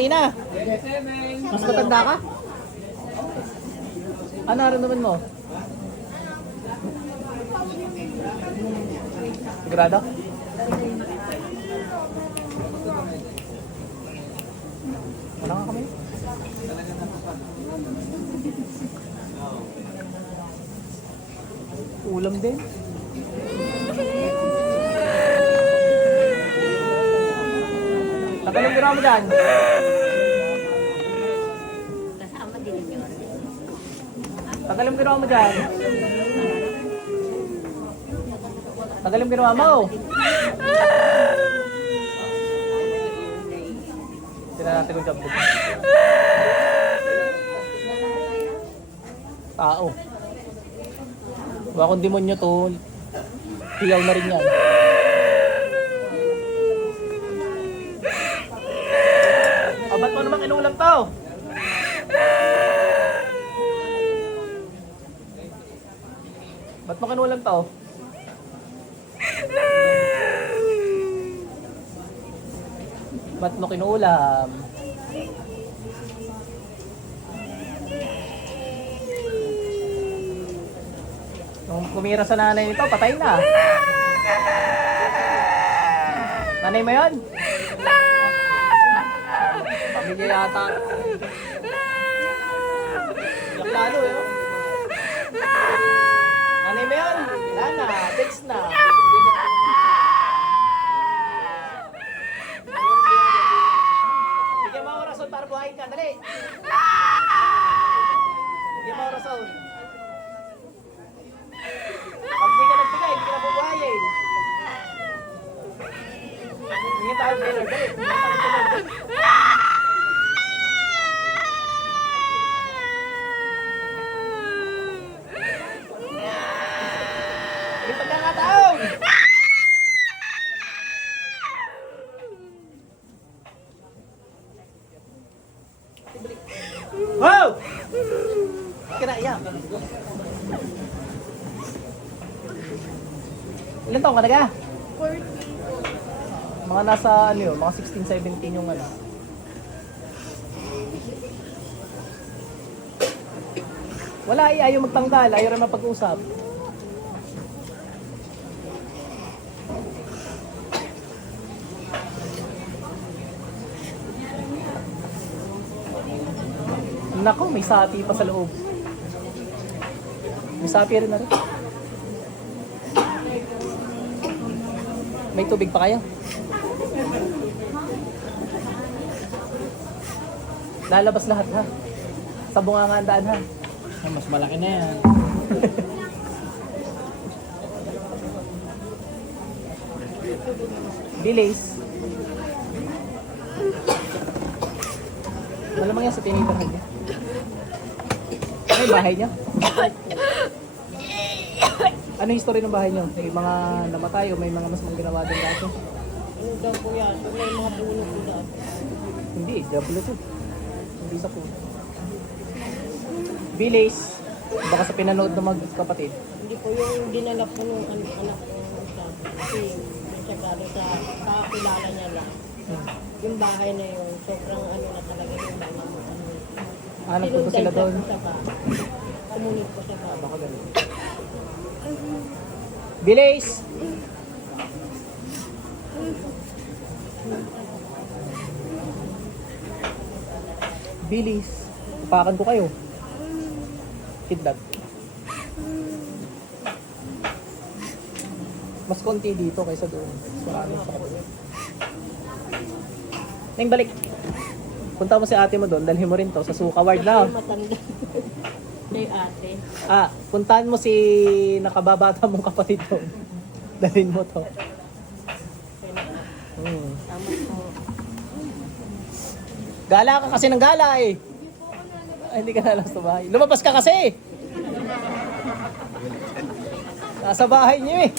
kanina. Mas matanda ka? Ano naman mo? Sigurado? Wala nga kami. Ulam din. Tagal yung ginawa mo dyan? Kasama din yun. Tagal yung ginawa mo dyan? Tagal yung ginawa mo? Sila natin kung job dito. Tao. Baka kung demonyo to, hiyaw na rin yan. Ba't mo naman inuulam to? Ba't mo kinuulam to? Ba't mo kinuulam? Nung kumira sa nanay nito, patay na. Nanay mo yun? Pamilya yata. Iyak lalo eh. Nanay mo yun? Wala na, text na. Bigyan mo ako rason para buhayin ka, dali. Bigyan mo ako rason. Pag di ka nagbigay, hindi ka na bubuhayin. Hindi tayo tayo, dali. May pagkakataon! Wow! Kinaiyak. Ilan taong ka na ka? 40. Mga nasa ano yun, mga 16, 17 yung ano. Wala ayaw magtanggal, ayaw rin mapag-usap. Nako, may sapi pa sa loob. May sapi rin na rin. May tubig pa kayo? Lalabas lahat ha. Sa bungangaan ha. Mas malaki na yan. Delays. Malamang yan sa tinitirahan niya. Ano yung bahay niya? Ano yung history ng bahay niyo? May mga namatay o may mga mas mga ginawa din dati? Ano daw po yan? May mga puno po dati. Hindi, diablo to. Hindi sa puno. Bilis. Baka sa pinanood ng magkapatid. Hindi po yung dinala po nung anak ko isa. Kasi yung siya galing sa kakilala niya lang. Yung bahay na yun, sobrang ano na talaga yung mga Nagpunta sila doon. Kumunit po sa baba. Baka ganun. Bilis! Bilis. Upakan ko kayo. Kidnap. Mas konti dito kaysa doon. Mas marami sa kapatid. Neng balik. Punta mo si ate mo doon, dalhin mo rin to sa suka ward na. Matanda. Day ate. Puntahan mo si nakababata mong kapatid doon. Dalhin mo to. Tama po. Gala ka kasi ng gala eh. Hindi ka nalang sa bahay. Lumabas ka kasi. Nasa bahay niyo eh.